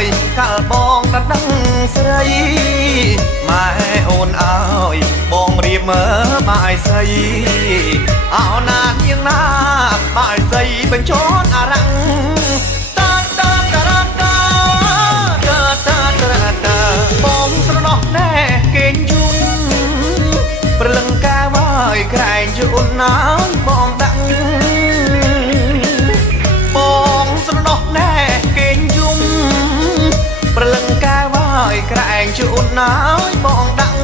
យកាលបងដណ្ដឹងស្រីម៉ែអូនអើយបងរៀបមើលបាយស្រីអោណានាងណាបាយស្រីបញ្ចន់អារ៉ាំងបងស្រណោះណែគេងយំព្រលឹងកាវាយក្រែងយូនណាបងដាក់បងស្រណោះណែគេងយំព្រលឹងកាវាយក្រែងយូនណាបងដាក់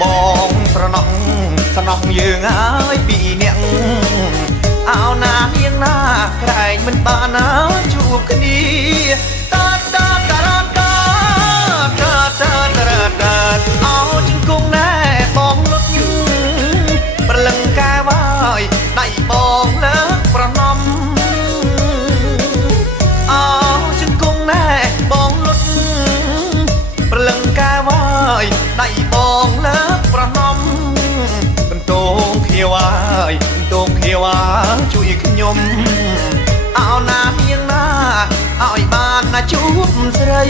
បងស្រណោះយើងហើយពីរនាក់អោណានាងណាក្រែងមិនបានណាជួបគ្នាអោជង្គង់ណែបងលុតព្រលឹងកាវាយដៃបងលើកប្រណំអោជង្គង់ណែបងលុតព្រលឹងកាវាយដៃបងលើកប្រណំបន្ទងខៀវហើយបន្ទងខៀវជួយខ្ញុំអោណានាងណាឲ្យបានណាជួបស្រី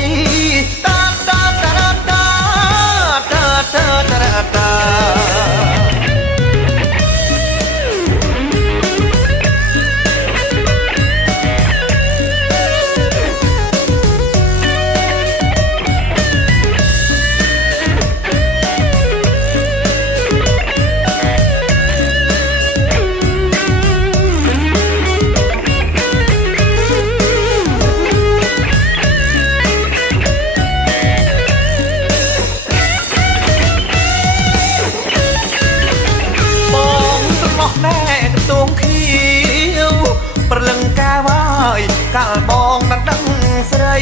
ណែកន្ទងខៀវព្រលឹងកាវាយកាលបងដណ្ដឹងស្រី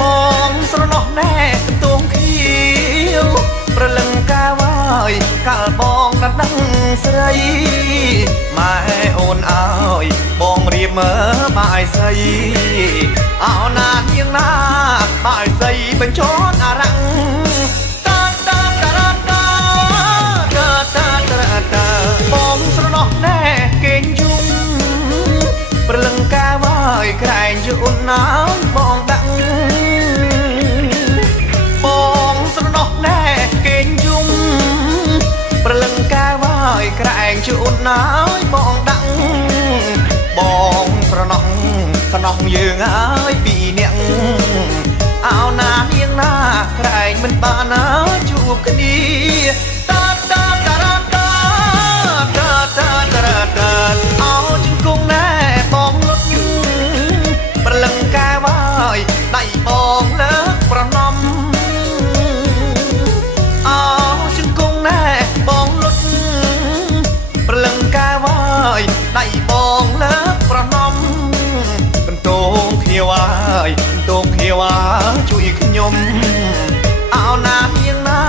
បងស្រណោះណែកន្ទងខៀវព្រលឹងកាវាយកាលបងដណ្ដឹងស្រីម៉ែអូនអើយបងរៀបមើលបាយស្រីអោណានាងណាបាយស្រីបញ្ចន់អារ៉ាំងបងស្រណោះណែគេងយំព្រលឹងកាវាយក្រែងយូនណាបងដាក់បងស្រណោះណែគេងយំព្រលឹងកាវាយក្រែងយូនណាបងដាក់បងស្រណោះយើងហើយពីរនាក់អោណានាងណាក្រែងមិនបានណាជួបគ្នាអោជង្គង់ណែបងលុតព្រលឹងកាវាយដៃបងលើកប្រណំអោជង្គង់ណែបងលុតព្រលឹងកាវាយដៃបងលើកប្រណំបន្ទងខៀវហើយបន្ទងខៀវជួយខ្ញុំអោណានាងណា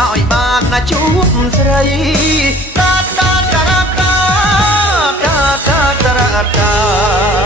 ឲ្យបានណាជួបស្រីda da